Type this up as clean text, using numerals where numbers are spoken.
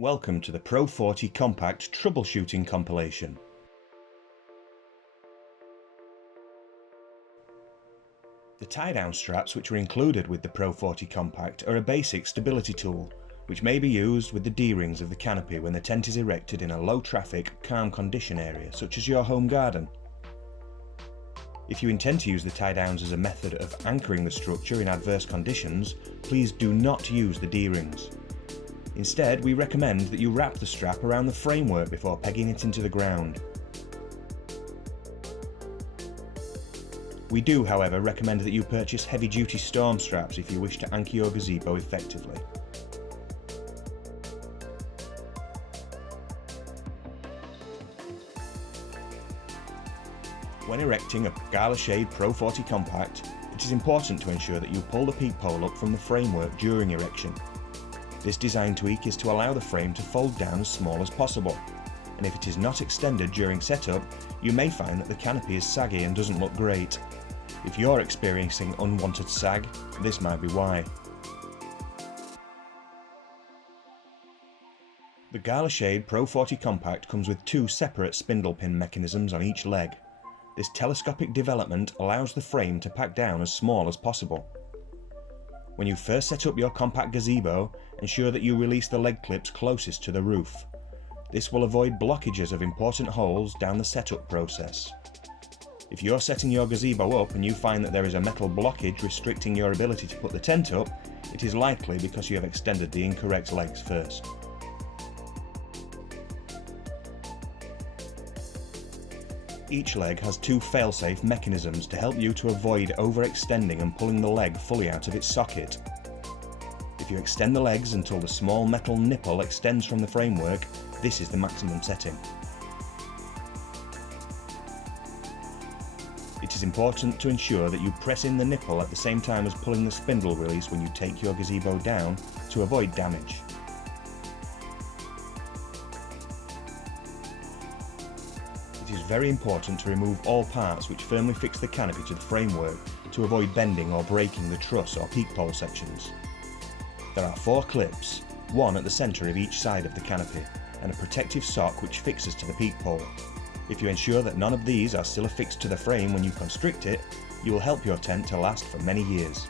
Welcome to the Pro-40 Compact Troubleshooting compilation. The tie-down straps which are included with the Pro-40 Compact are a basic stability tool, which may be used with the D-rings of the canopy when the tent is erected in a low-traffic, calm condition area such as your home garden. If you intend to use the tie-downs as a method of anchoring the structure in adverse conditions, please do not use the D-rings. Instead, we recommend that you wrap the strap around the framework before pegging it into the ground. We do, however, recommend that you purchase heavy-duty storm straps if you wish to anchor your gazebo effectively. When erecting a Gala Shade Pro-40 Compact, it is important to ensure that you pull the peak pole up from the framework during erection. This design tweak is to allow the frame to fold down as small as possible, and if it is not extended during setup, you may find that the canopy is saggy and doesn't look great. If you're experiencing unwanted sag, this might be why. The Gala Shade Pro-40 Compact comes with two separate spindle pin mechanisms on each leg. This telescopic development allows the frame to pack down as small as possible. When you first set up your compact gazebo, ensure that you release the leg clips closest to the roof. This will avoid blockages of important holes down the setup process. If you're setting your gazebo up and you find that there is a metal blockage restricting your ability to put the tent up, it is likely because you have extended the incorrect legs first. Each leg has two fail-safe mechanisms to help you to avoid overextending and pulling the leg fully out of its socket. If you extend the legs until the small metal nipple extends from the framework, this is the maximum setting. It is important to ensure that you press in the nipple at the same time as pulling the spindle release when you take your gazebo down to avoid damage. It is very important to remove all parts which firmly fix the canopy to the framework to avoid bending or breaking the truss or peak pole sections. There are 4 clips, one at the centre of each side of the canopy, and a protective sock which fixes to the peak pole. If you ensure that none of these are still affixed to the frame when you constrict it, you will help your tent to last for many years.